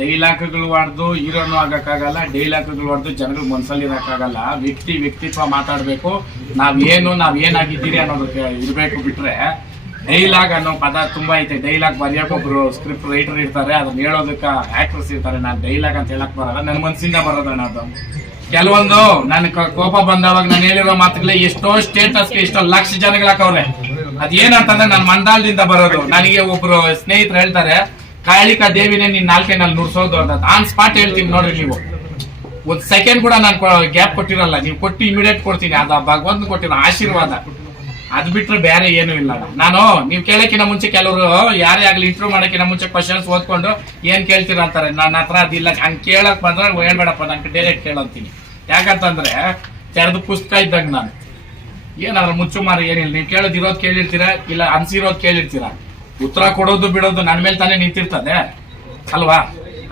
ಡೈಲಾಗ್ಗಳು ಹೊಡೆದು ಹೀರೋನು ಆಗಕ್ಕಾಗಲ್ಲ, ಡೈಲಾಗ್ಗಳು ಹೊಡೆದು ಜನಗಳ ಮನ್ಸಲ್ಲಿ ಇರಕ್ಕಾಗಲ್ಲ. ವ್ಯಕ್ತಿತ್ವ ಮಾತಾಡ್ಬೇಕು. ನಾವ್ ಏನಾಗಿದ್ದೀರಿ ಅನ್ನೋದಕ್ಕೆ ಇರ್ಬೇಕು. ಬಿಟ್ರೆ ಡೈಲಾಗ್ ಅನ್ನೋ ಪದ ತುಂಬಾ ಐತೆ. ಡೈಲಾಗ್ ಬರೆಯೋಕೆ ಒಬ್ರು ಸ್ಕ್ರಿಪ್ಟ್ ರೈಟರ್ ಇರ್ತಾರೆ, ಅದನ್ನ ಹೇಳೋದಕ್ಕ ಆಕ್ಟರ್ಸ್ ಇರ್ತಾರೆ. ನಾನು ಡೈಲಾಗ್ ಅಂತ ಹೇಳಕ್ ಬರಲ್ಲ, ನನ್ನ ಮನ್ಸಿಂದ ಬರೋದಣ್ಣ ಅದು. ಕೆಲವೊಂದು ನನ್ ಕೋಪ ಬಂದವಾಗ ನಾನು ಹೇಳಿರೋ ಮಾತುಗಳೇ ಎಷ್ಟೋ ಸ್ಟೇಟಸ್ಗೆ ಎಷ್ಟೋ ಲಕ್ಷ ಜನಗಳಾಕವ್ರೆ. ಅದೇನಂತಂದ್ರೆ ನನ್ನ ಮಂದಾಲದಿಂದ ಬರೋದು. ನನಗೆ ಒಬ್ರು ಸ್ನೇಹಿತರು ಹೇಳ್ತಾರೆ, ಕಾಳಿಕಾ ದೇವಿನೇ ನಿನ್ ನಾಲ್ಕೇನಲ್ಲಿ ನುಡ್ಸೋದು ಅಂತ. ಆನ್ ಸ್ಪಾಟ್ ಹೇಳ್ತೀನಿ ನೋಡ್ರಿ. ನೀವು ಒಂದ್ ಸೆಕೆಂಡ್ ಕೂಡ ನಾನು ಗ್ಯಾಪ್ ಕೊಟ್ಟಿರಲ್ಲ, ನೀವು ಕೊಟ್ಟು ಇಮಿಡಿಯೇಟ್ ಕೊಡ್ತೀನಿ. ಅದ ಭಗವಂತ ಕೊಟ್ಟಿರೋ ಆಶೀರ್ವಾದ. ಅದ್ ಬಿಟ್ರೆ ಬೇರೆ ಏನು ಇಲ್ಲ. ನಾನು ನೀವು ಕೇಳಕ್ಕಿಂತ ಮುಂಚೆ ಕೆಲವರು ಯಾರೇ ಆಗ್ಲಿ ಇಂಟರ್ವ್ಯೂ ಮಾಡಕ್ಕಿಂತ ಮುಂಚೆ ಕ್ವಶನ್ಸ್ ಓದ್ಕೊಂಡು ಏನ್ ಕೇಳ್ತೀರ ಅಂತಾರೆ. ನನ್ನ ಹತ್ರ ಅದಿಲ್ಲ. ಹಂಗ್ ಕೇಳಕ್ ಬಂದ್ರೆ ಹೇಳ್ಬೇಡಪ್ಪ, ನಂಗೆ ಡೈರೆಕ್ಟ್ ಕೇಳಂತೀನಿ. ಯಾಕಂತಂದ್ರೆ ತೆರೆದು ಪುಸ್ತಕ ಇದ್ದಾಗ ನಾನು ಏನಾದ್ರು ಮುಚ್ಚುಮಾರು ಏನಿಲ್ಲ. ನೀವು ಕೇಳೋದಿರೋದ್ ಕೇಳಿರ್ತೀರಾ, ಇಲ್ಲ ಅನ್ಸಿರೋದ್ ಕೇಳಿರ್ತೀರಾ. ಉತ್ತರ ಕೊಡೋದು ಬಿಡೋದು ನನ್ನ ಮೇಲೆ ತಾನೇ ನಿಂತಿರ್ತದೆ ಅಲ್ವಾ.